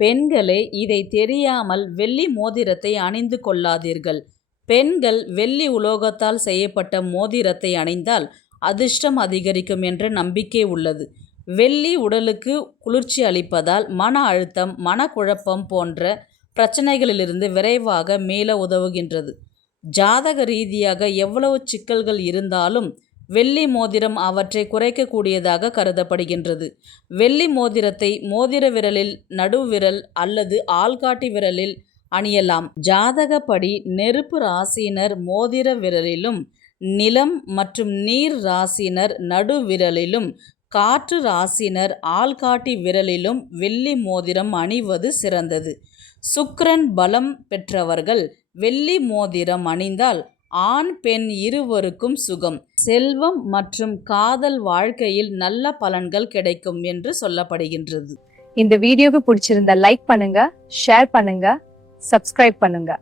பெண்களே, இதை தெரியாமல் வெள்ளி மோதிரத்தை அணிந்து கொள்ளாதீர்கள். பெண்கள் வெள்ளி உலோகத்தால் செய்யப்பட்ட மோதிரத்தை அணிந்தால் அதிர்ஷ்டம் அதிகரிக்கும் என்ற நம்பிக்கை உள்ளது. வெள்ளி உடலுக்கு குளிர்ச்சி அளிப்பதால் மன அழுத்தம், மனக்குழப்பம் போன்ற பிரச்சனைகளிலிருந்து விரைவாக மீள உதவுகின்றது. ஜாதக ரீதியாக எவ்வளவு சிக்கல்கள் இருந்தாலும் வெள்ளி மோதிரம் அவற்றை குறைக்கக்கூடியதாக கருதப்படுகின்றது. வெள்ளி மோதிரத்தை மோதிர விரலில், நடுவிரல் அல்லது ஆள்காட்டி விரலில் அணியலாம். ஜாதகப்படி நெருப்பு ராசியினர் மோதிர விரலிலும், நிலம் மற்றும் நீர் ராசியினர் நடுவிரலிலும், காற்று ராசியினர் ஆள்காட்டி விரலிலும் வெள்ளி மோதிரம் அணிவது சிறந்தது. சுக்கிரன் பலம் பெற்றவர்கள் வெள்ளி மோதிரம் அணிந்தால் ஆண் பெண் இருவருக்கும் சுகம், செல்வம் மற்றும் காதல் வாழ்க்கையில் நல்ல பலன்கள் கிடைக்கும் என்று சொல்லப்படுகின்றது. இந்த வீடியோவை பிடிச்சிருந்தா லைக் பண்ணுங்க, ஷேர் பண்ணுங்க, சப்ஸ்கிரைப் பண்ணுங்க.